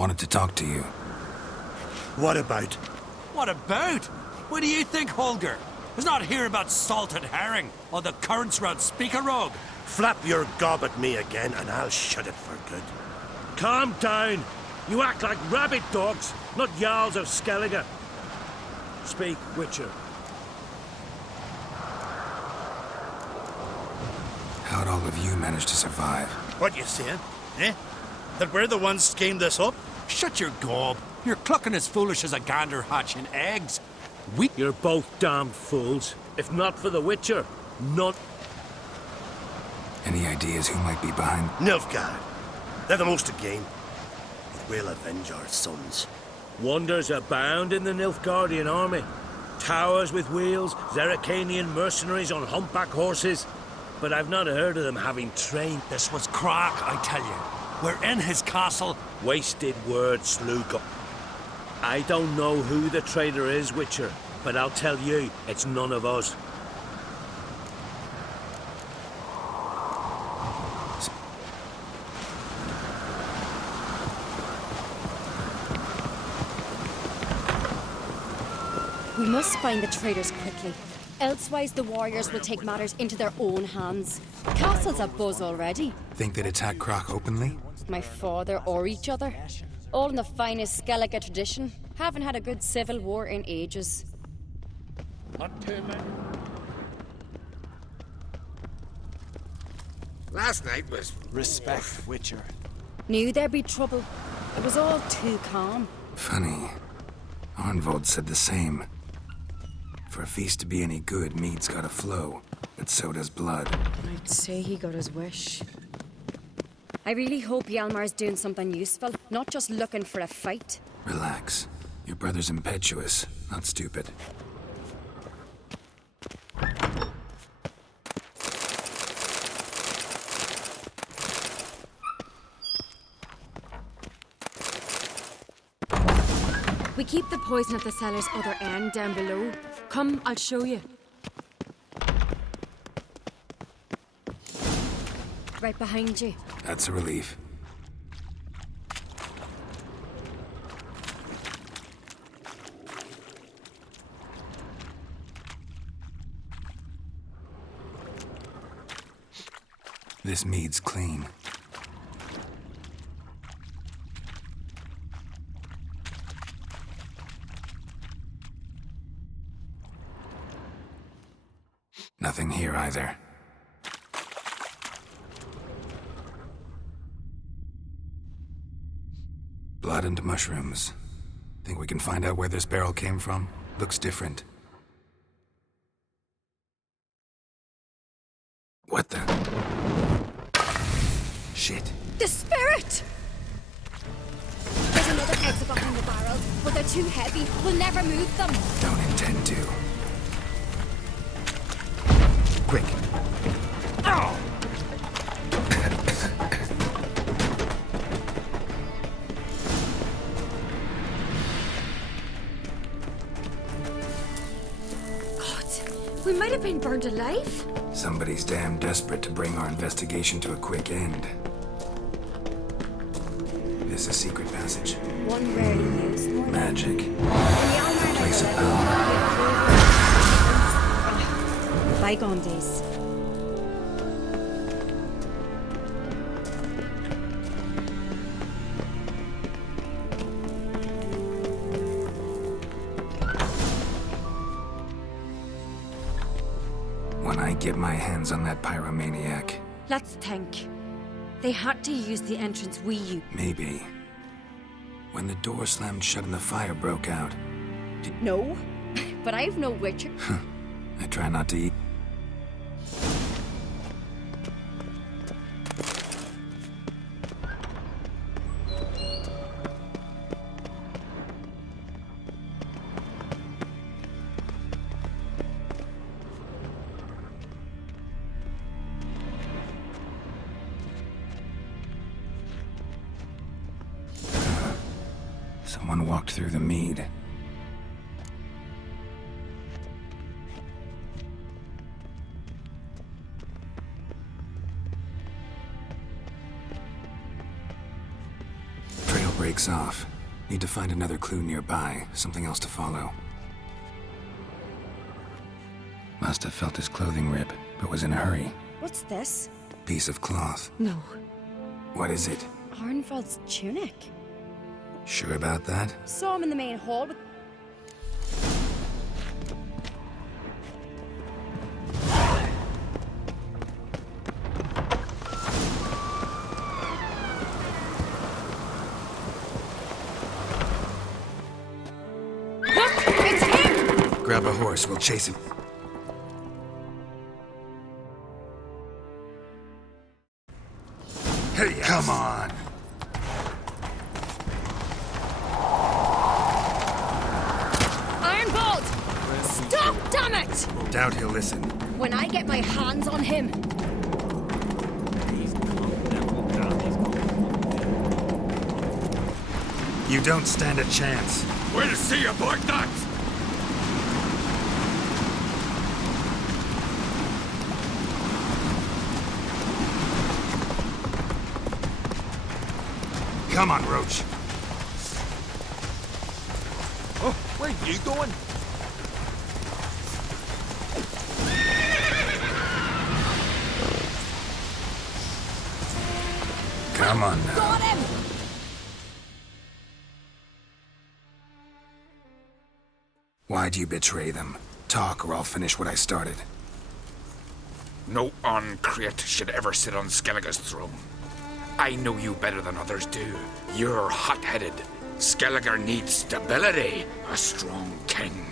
Wanted to talk to you. What about? What about? What do you think, Holger? He's not here about salted herring or the currents round Speaker Rogue. Flap your gob at me again and I'll shut it for good. Calm down. You act like rabid dogs, not Jarls of Skellige. Speak, Witcher. How'd all of you manage to survive? What you saying? Eh? That we're the ones schemed this up? Shut your gob. You're clucking as foolish as a gander hatching eggs. You're both damn fools. If not for the Witcher, none. Any ideas who might be behind? Nilfgaard. They're the most to gain. But we'll avenge our sons. Wonders abound in the Nilfgaardian army. Towers with wheels, Zerrikanian mercenaries on humpback horses. But I've not heard of them having trained. This was crack, I tell you. We're in his castle. Wasted words, Slugo. I don't know who the traitor is, Witcher, but I'll tell you, it's none of us. We must find the traitors quickly. Elsewise, the warriors will take matters into their own hands. Castle's abuzz already. Think they'd attack Croc openly? My father or each other. All in the finest Skellige tradition. Haven't had a good civil war in ages. Not too many. Last night was... Respect, Witcher. Knew there'd be trouble. It was all too calm. Funny. Arnvold said the same. For a feast to be any good, mead's gotta flow, but so does blood. I'd say he got his wish. I really hope Hjalmar's doing something useful, not just looking for a fight. Relax. Your brother's impetuous, not stupid. We keep the poison at the cellar's other end down below. Come, I'll show you. Right behind you. That's a relief. This mead's clean. Nothing here either. Blood and mushrooms. Think we can find out where this barrel came from? Looks different. What the? Shit. The spirit! There's another exit behind the barrel, but they're too heavy. We'll never move them. Don't intend to. Quick. Oh! God, we might have been burned alive. Somebody's damn desperate to bring our investigation to a quick end. This a secret passage. One rarely used. Magic. Place of power. Bygone days. When I get my hands on that pyromaniac. Let's think. They had to use the entrance we used. Maybe. When the door slammed shut and the fire broke out. No, but I've no Witcher. I try not to eat. Someone walked through the mead. breaks off. Need to find another clue nearby, something else to follow. Must have felt his clothing rip, but was in a hurry. What's this? Piece of cloth. No. What is it? Arnvald's tunic. Sure about that? Saw him in the main hall with... Look! It's him! Grab a horse, we'll chase him. Hey, come on! Arnvald! Stop, damn it! Doubt he'll listen. When I get my hands on him... You don't stand a chance. We'll see about that! Come on, Roach. Oh, where are you going? Come on now. Got him! Why'd you betray them? Talk, or I'll finish what I started. No Uncreate should ever sit on Skellige's throne. I know you better than others do. You're hot-headed. Skellige needs stability. A strong king.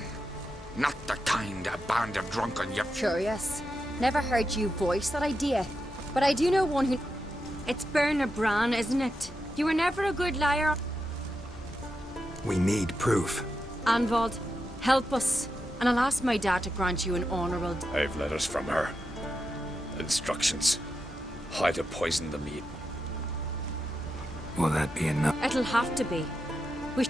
Not the kind a band of drunken Curious. Never heard you voice that idea. But I do know one who... It's Bernard Bran, isn't it? You were never a good liar. We need proof. Arnvald, help us. And I'll ask my dad to grant you an honourable... I've letters from her. Instructions. How to poison the meat. Will that be enough? It'll have to be. We...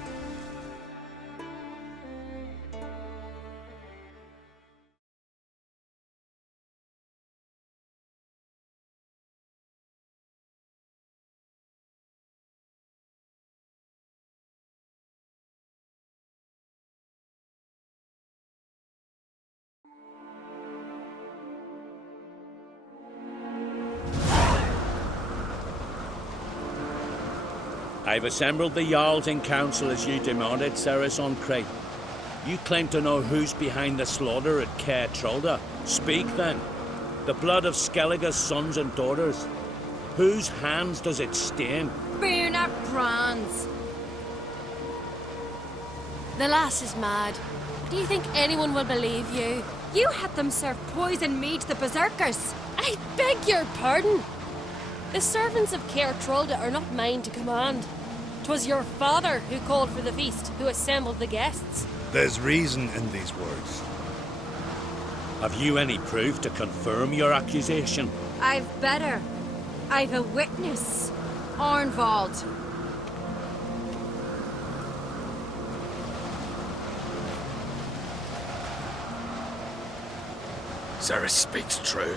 I've assembled the Jarls in council as you demanded, Ceres on Crate. You claim to know who's behind the slaughter at Caer Trolda. Speak then. The blood of Skellige's sons and daughters. Whose hands does it stain? Bernard Bran's. The lass is mad. Do you think anyone will believe you? You had them serve poison mead to the berserkers. I beg your pardon. The servants of Caer Trolda are not mine to command. 'Twas your father who called for the feast, who assembled the guests. There's reason in these words. Have you any proof to confirm your accusation? I've better. I've a witness. Arnvald. Ceres speaks true.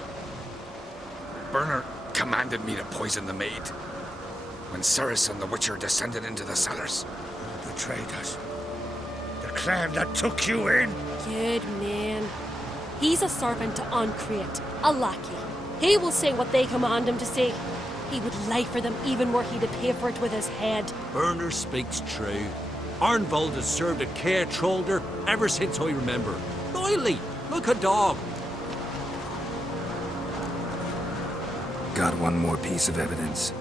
Bernard commanded me to poison the maid. When Ceres and the Witcher descended into the cellars. You betrayed us. The clan that took you in. Good man. He's a servant to Uncreate, a lackey. He will say what they command him to say. He would lie for them even were he to pay for it with his head. Bernard speaks true. Arnvald has served at Caer Trolda ever since I remember. Loyally, like a dog. Got one more piece of evidence.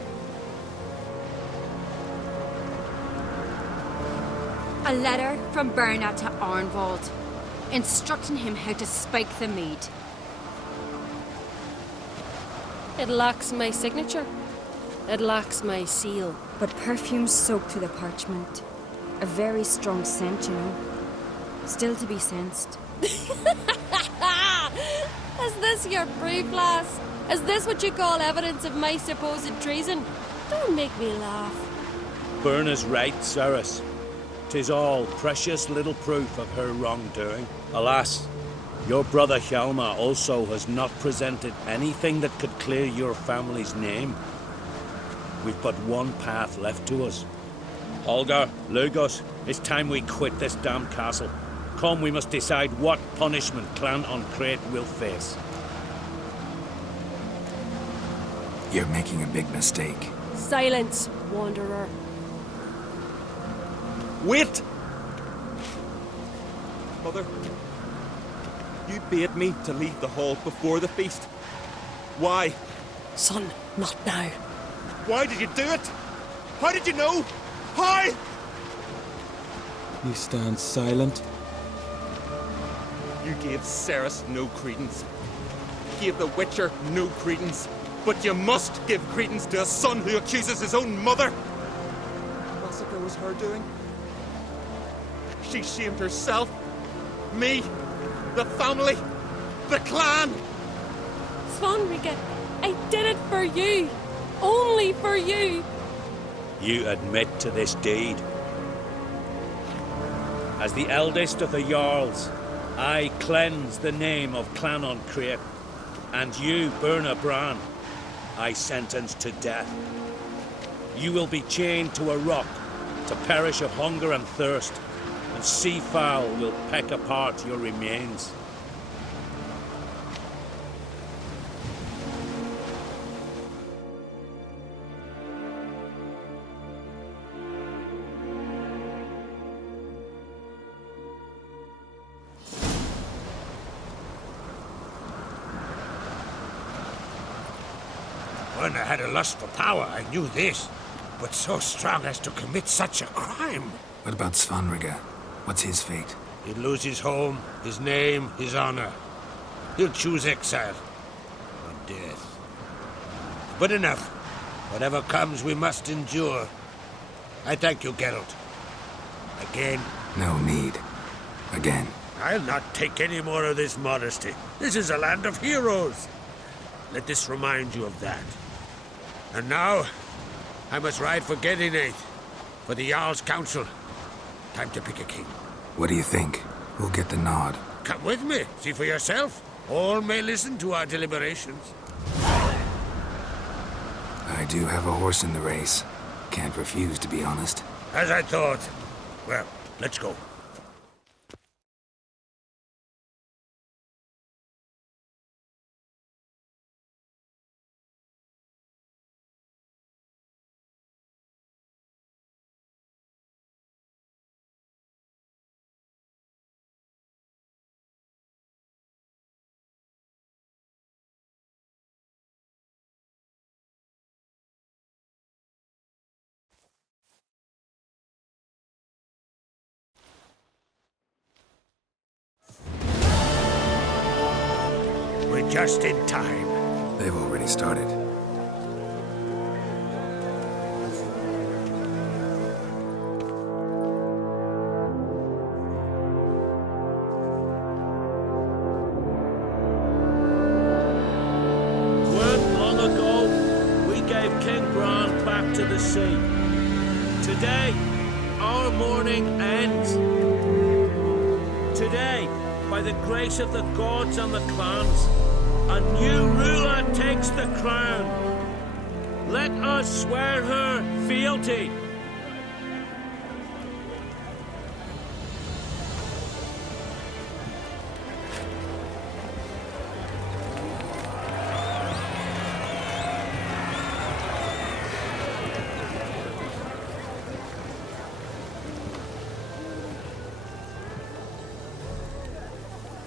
A letter from Bernard to Arnvald, instructing him how to spike the mead. It lacks my signature. It lacks my seal. But perfume soaked through the parchment. A very strong scent, you know. Still to be sensed. Is this your proof, lass? Is this what you call evidence of my supposed treason? Don't make me laugh. Berna's right, Ceres. 'Tis all precious little proof of her wrongdoing. Alas, your brother Hjalmar also has not presented anything that could clear your family's name. We've but one path left to us. Holger, Lugos, it's time we quit this damn castle. Come, we must decide what punishment Clan on Crete will face. You're making a big mistake. Silence, wanderer. Wait! Mother, you bade me to leave the hall before the feast. Why? Son, not now. Why did you do it? How did you know? How? You stand silent. You gave Ceres no credence. Gave the Witcher no credence. But you must give credence to a son who accuses his own mother. The massacre was her doing. She shamed herself, me, the family, the clan. Svanrika, I did it for you. Only for you. You admit to this deed. As the eldest of the Jarls, I cleanse the name of Clan on Crete, and you, Burna Bran, I sentence to death. You will be chained to a rock to perish of hunger and thirst, and sea fowl will peck apart your remains. When I had a lust for power, I knew this. But so strong as to commit such a crime. What about Svanrika? What's his fate? He'd lose his home, his name, his honor. He'll choose exile. Or death. But enough. Whatever comes, we must endure. I thank you, Geralt. Again. No need. Again. I'll not take any more of this modesty. This is a land of heroes. Let this remind you of that. And now, I must ride for Gedinath, for the Jarl's Council. Time to pick a king. What do you think? Who'll get the nod? Come with me, see for yourself. All may listen to our deliberations. I do have a horse in the race. Can't refuse, to be honest. As I thought. Well, let's go. We're just in time. They've already started. Weren't long ago, we gave King Bran back to the sea. Today, our mourning ends. Today, by the grace of the gods and the clans, a new ruler takes the crown. Let us swear her fealty.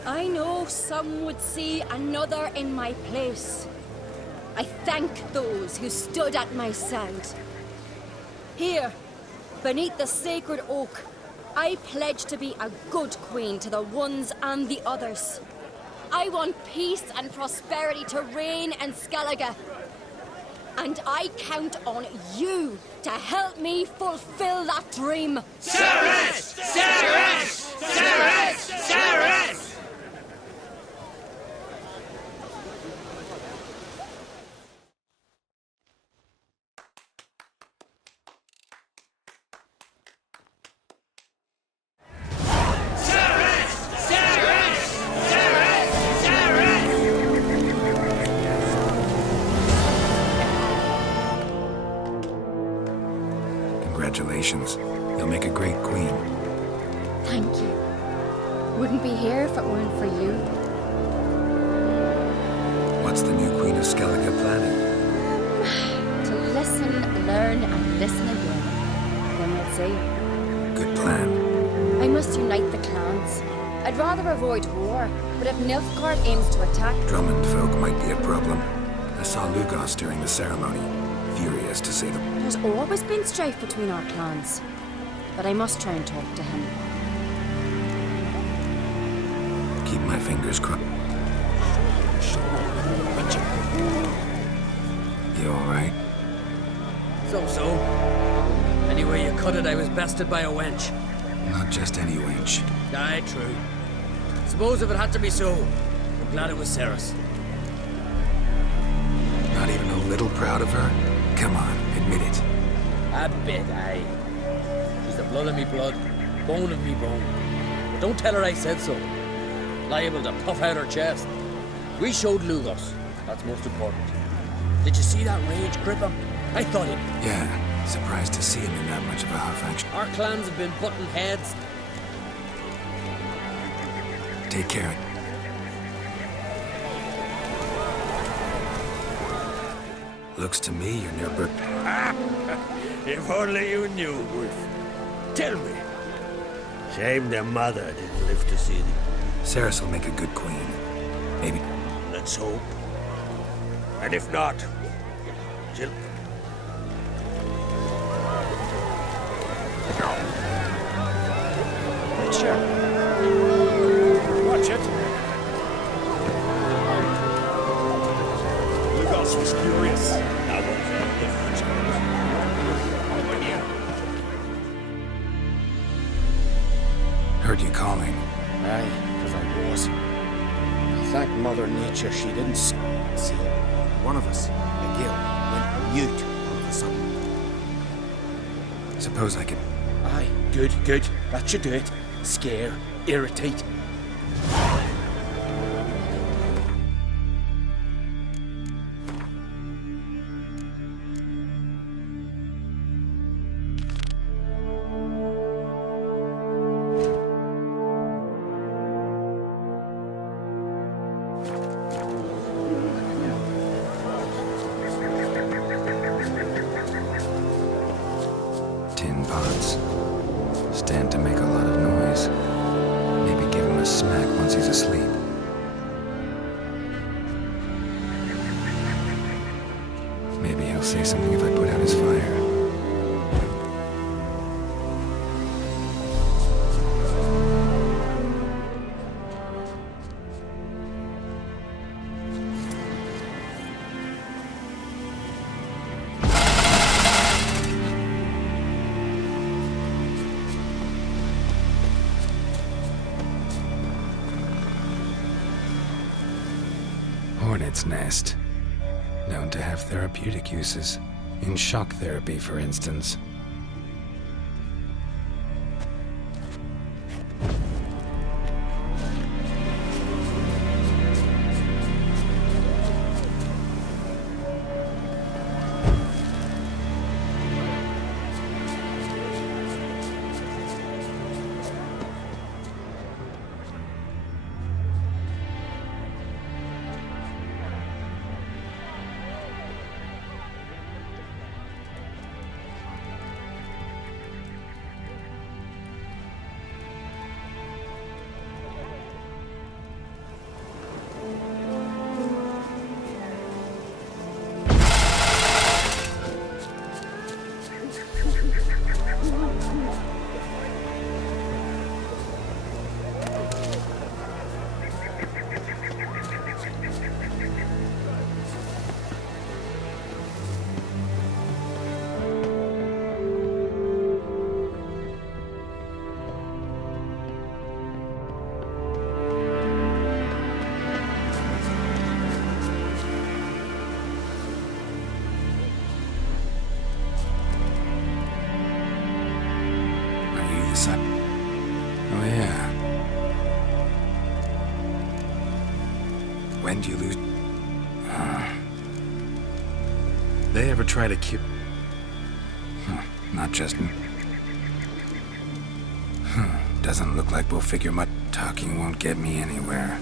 I know some would see another in my place. I thank those who stood at my side. Here, beneath the sacred oak, I pledge to be a good queen to the ones and the others. I want peace and prosperity to reign in Skellige. And I count on you to help me fulfill that dream. Ceres! Ceres! Ceres! Ceres! Congratulations. Congratulations. You'll make a great queen. Thank you. Wouldn't be here if it weren't for you. What's the new Queen of Skellige planning? To listen, learn, and listen again. Then we'll see. Good plan. I must unite the clans. I'd rather avoid war, but if Nilfgaard aims to attack... Drummond folk might be a problem. I saw Lugos during the ceremony. Furious, to say the... There's always been strife between our clans. But I must try and talk to him. Keep my fingers crossed. You alright? So. Anyway you cut it, I was bested by a wench. Not just any wench. Aye, true. Suppose if it had to be so, I'm glad it was Ceres. Not even a little proud of her? Come on, admit it. A bit, aye. She's the blood of me blood, bone of me bone. But don't tell her I said so. Liable to puff out her chest. We showed Lugos. That's most important. Did you see that rage grip him? I thought he'd... Yeah, surprised to see him in that much of a huff, actually. Our clans have been butting heads. Take care. Looks to me you're near If only you knew, Wolf. Tell me. Shame their mother didn't live to see them. Ceres will make a good queen. Maybe. Let's hope. And if not, she'll... Sure. Watch it. Lugos was furious. That was a different child. Heard you calling. Aye, because I was. Thank Mother Nature she didn't see. One of us, a gill, went mute all of a sudden. Suppose I could... Aye, good. That should do it. Scare, irritate. Tin pots. Stand to make a lot of noise. Maybe give him a smack once he's asleep. Maybe he'll say something if I put out his fire. Hornet's nest. Known to have therapeutic uses. In shock therapy, for instance. Oh, yeah. When do you lose... They ever try to kill... Not just me. Doesn't look like we'll figure much. Talking won't get me anywhere.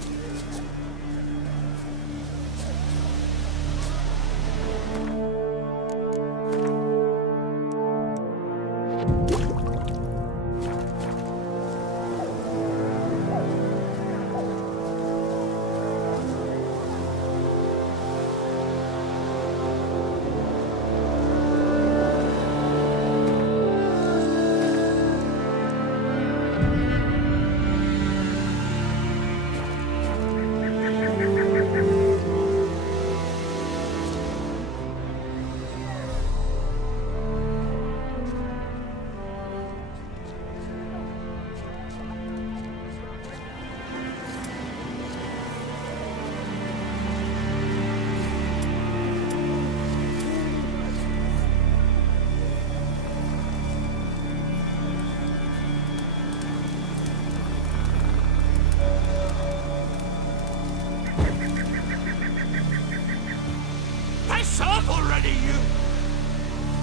Piss off already, you!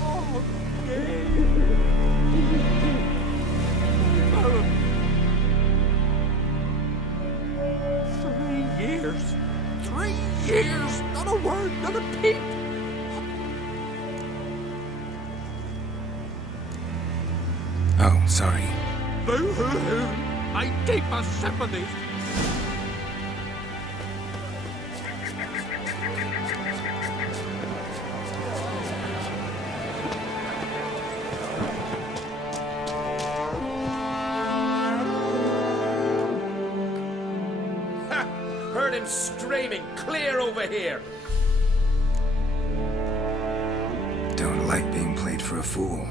Oh, yeah. 3 years. 3 years! Not a word, not a peep! Oh, sorry. Boo-hoo-hoo! My deepest sympathies! Heard him screaming, clear over here! Don't like being played for a fool.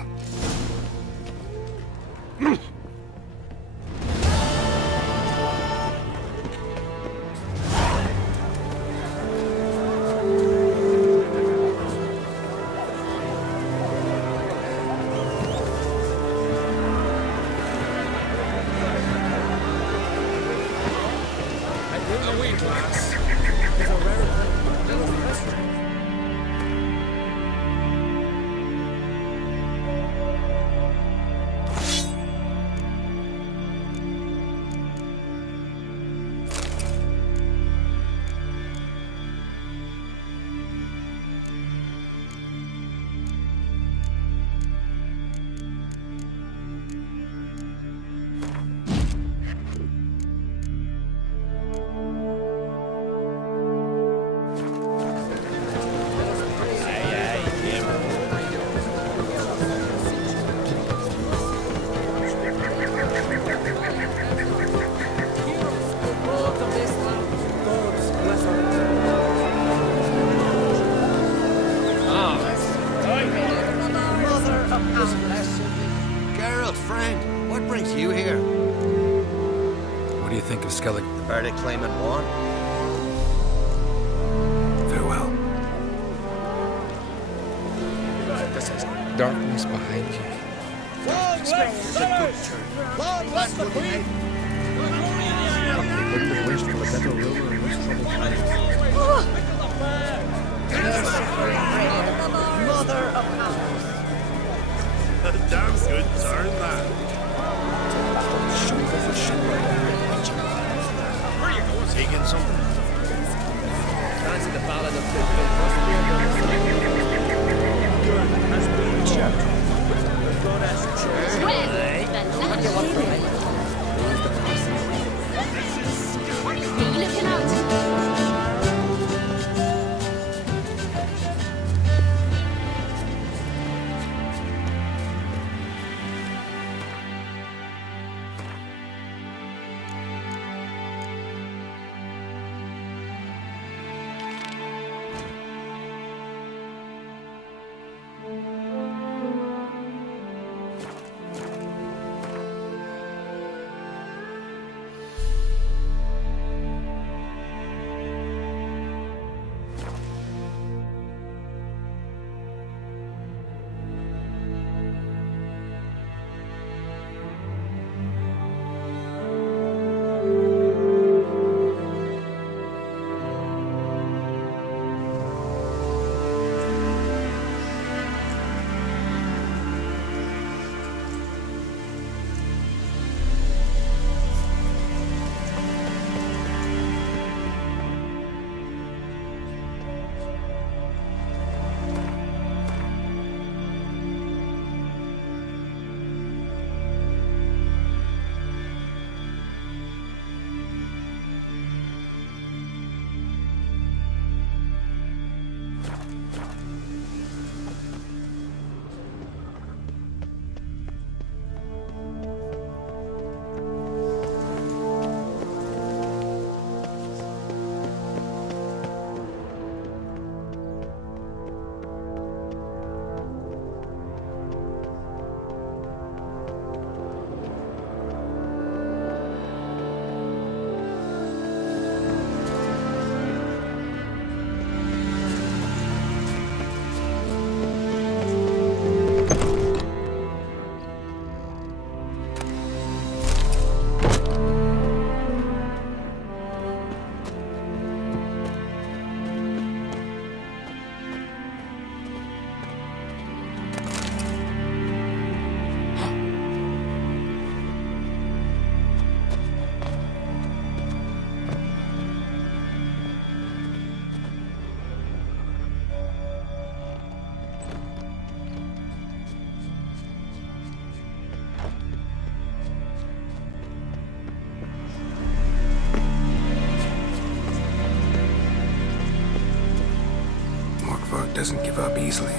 Friend, what brings you here? What do you think of Skellig? The verdict claimant won. Farewell. This is darkness behind you. Long live Cyrus! Long live the Queen! Mother of powers. Damn good turn, man. Where you going? Taking something? Fancy the ballad of the Has been checked. Well, then let's be looking out. doesn't give up easily.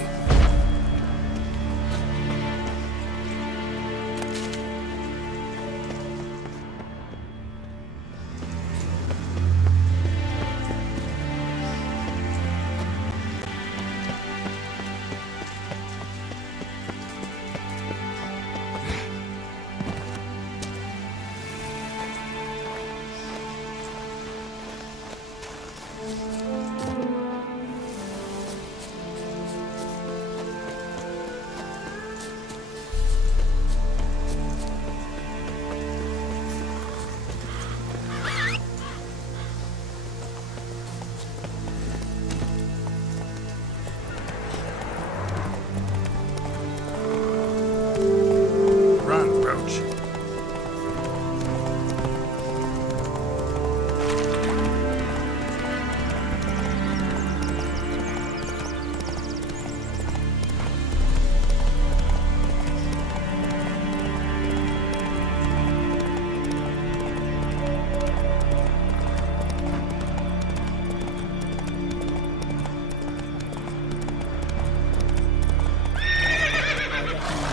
Run, Roach.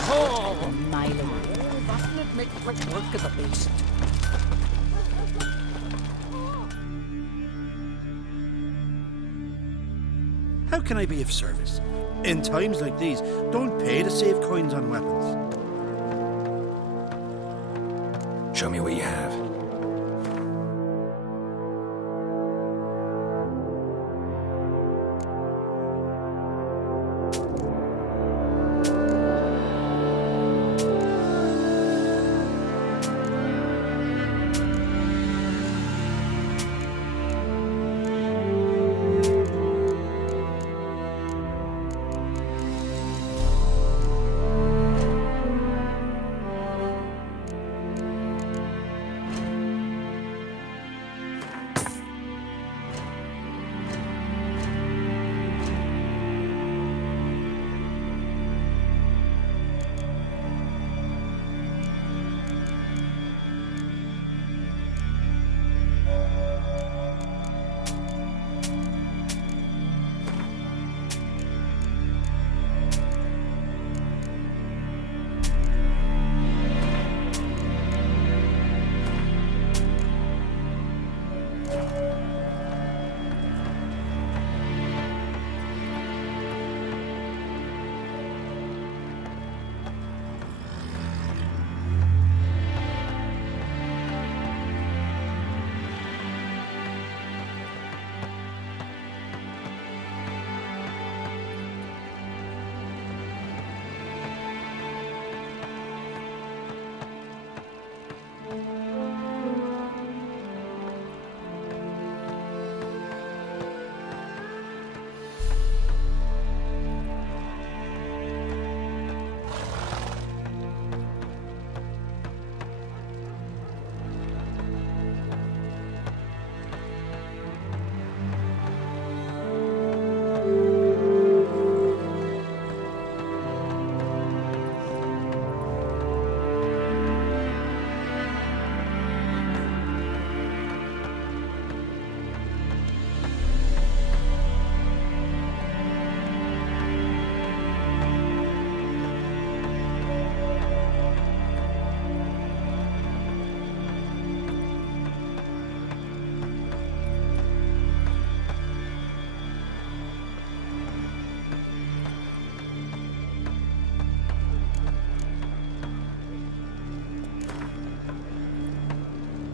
Oh, Milo. Oh, that'll it make quick work of the beast. How can I be of service? In times like these, don't pay to save coins on weapons. Show me what you have.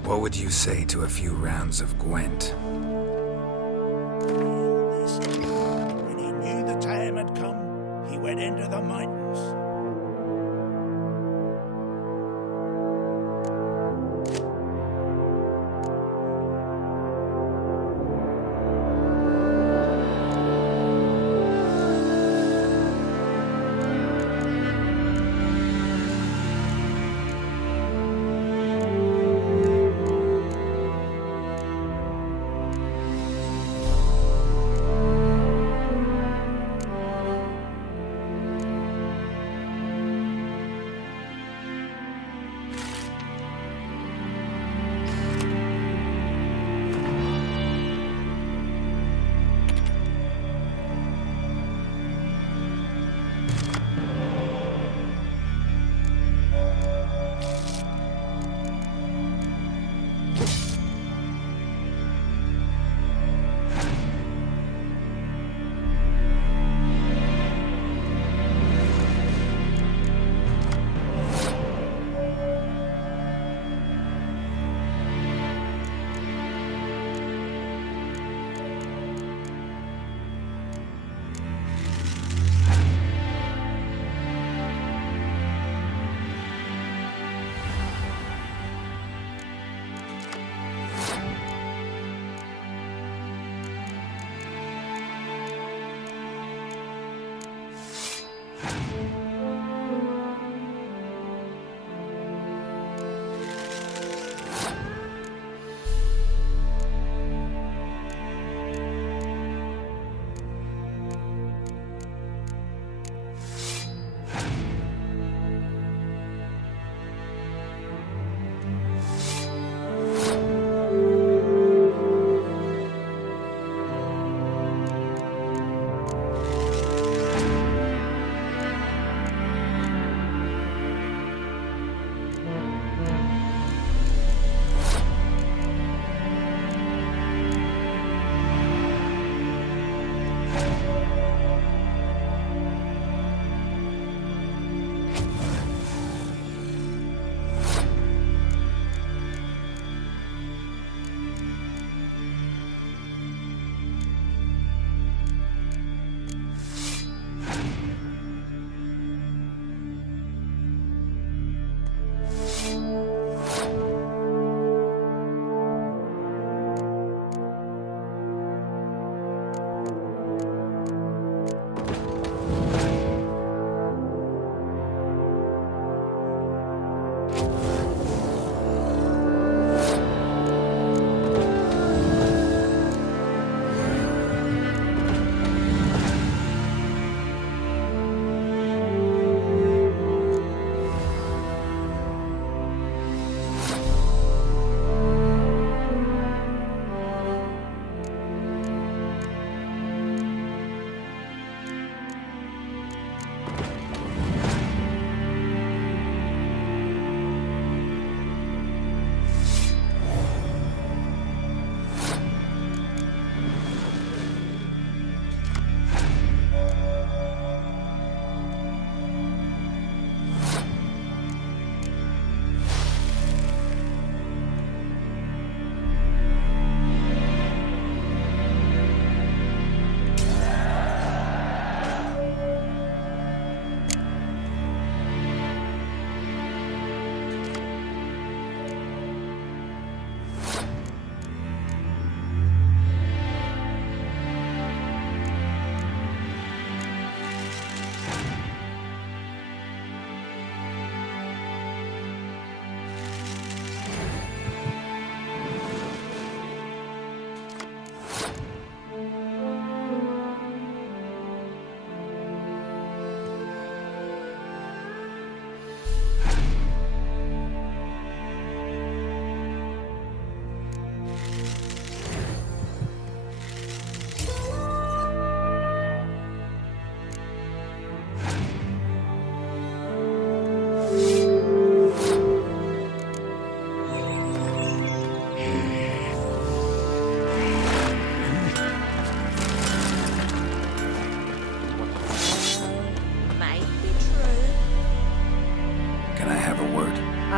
What would you say to a few rounds of Gwent? When he knew the time had come, he went into the mountains.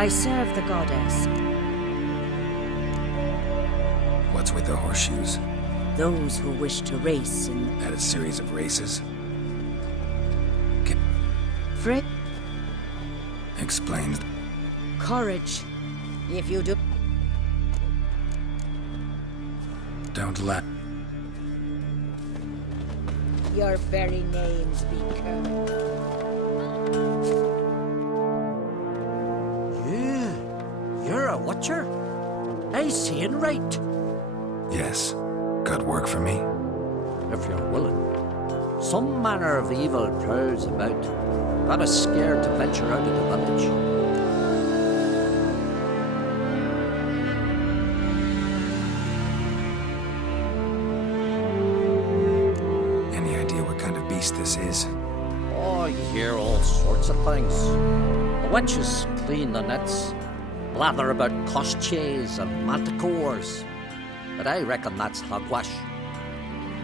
I serve the goddess. What's with the horseshoes? Those who wish to race in... At a series of races? Frick. Explains. Courage. If you do... Don't laugh. Your very names be cursed. You're a watcher? I seeing right. Yes. Got work for me? If you're willing. Some manner of evil prowls about. That is scared to venture out of the village. Any idea what kind of beast this is? Oh, you hear all sorts of things. The wenches clean the nets, blather about costiers and manticores. But I reckon that's hogwash.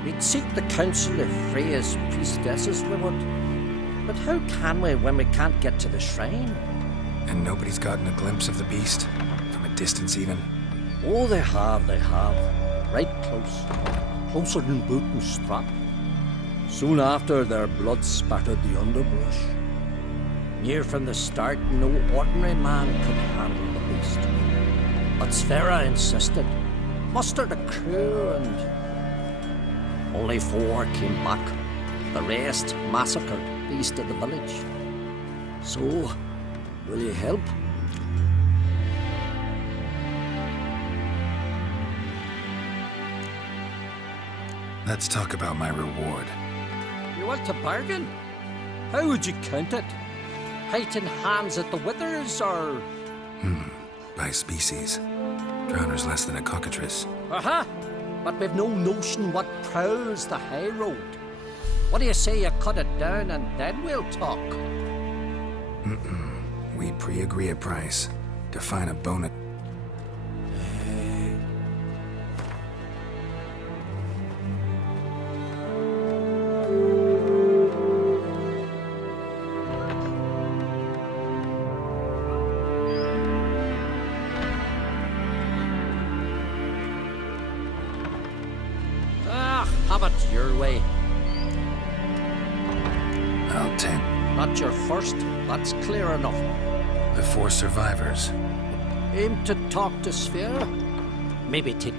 We'd seek the counsel of Freya's priestesses, we would. But how can we when we can't get to the shrine? And nobody's gotten a glimpse of the beast? From a distance, even? Oh, they have. Right close. Closer than boot and strap. Soon after, their blood spattered the underbrush. Near from the start, no ordinary man could handle the beast. But Sfera insisted. Mustered a crew and... Only 4 came back. The rest massacred the east of the village. So, will you help? Let's talk about my reward. You want to bargain? How would you count it? Height in hands at the withers, or...? By species. Drowner's less than a cockatrice. Aha! But we've no notion what prowls the high road. What do you say you cut it down and then we'll talk? We pre-agree a price. Define a bonus. Have it your way. I'll take. Not your first, that's clear enough. The 4 survivors. Aim to talk to Sphere? Maybe take...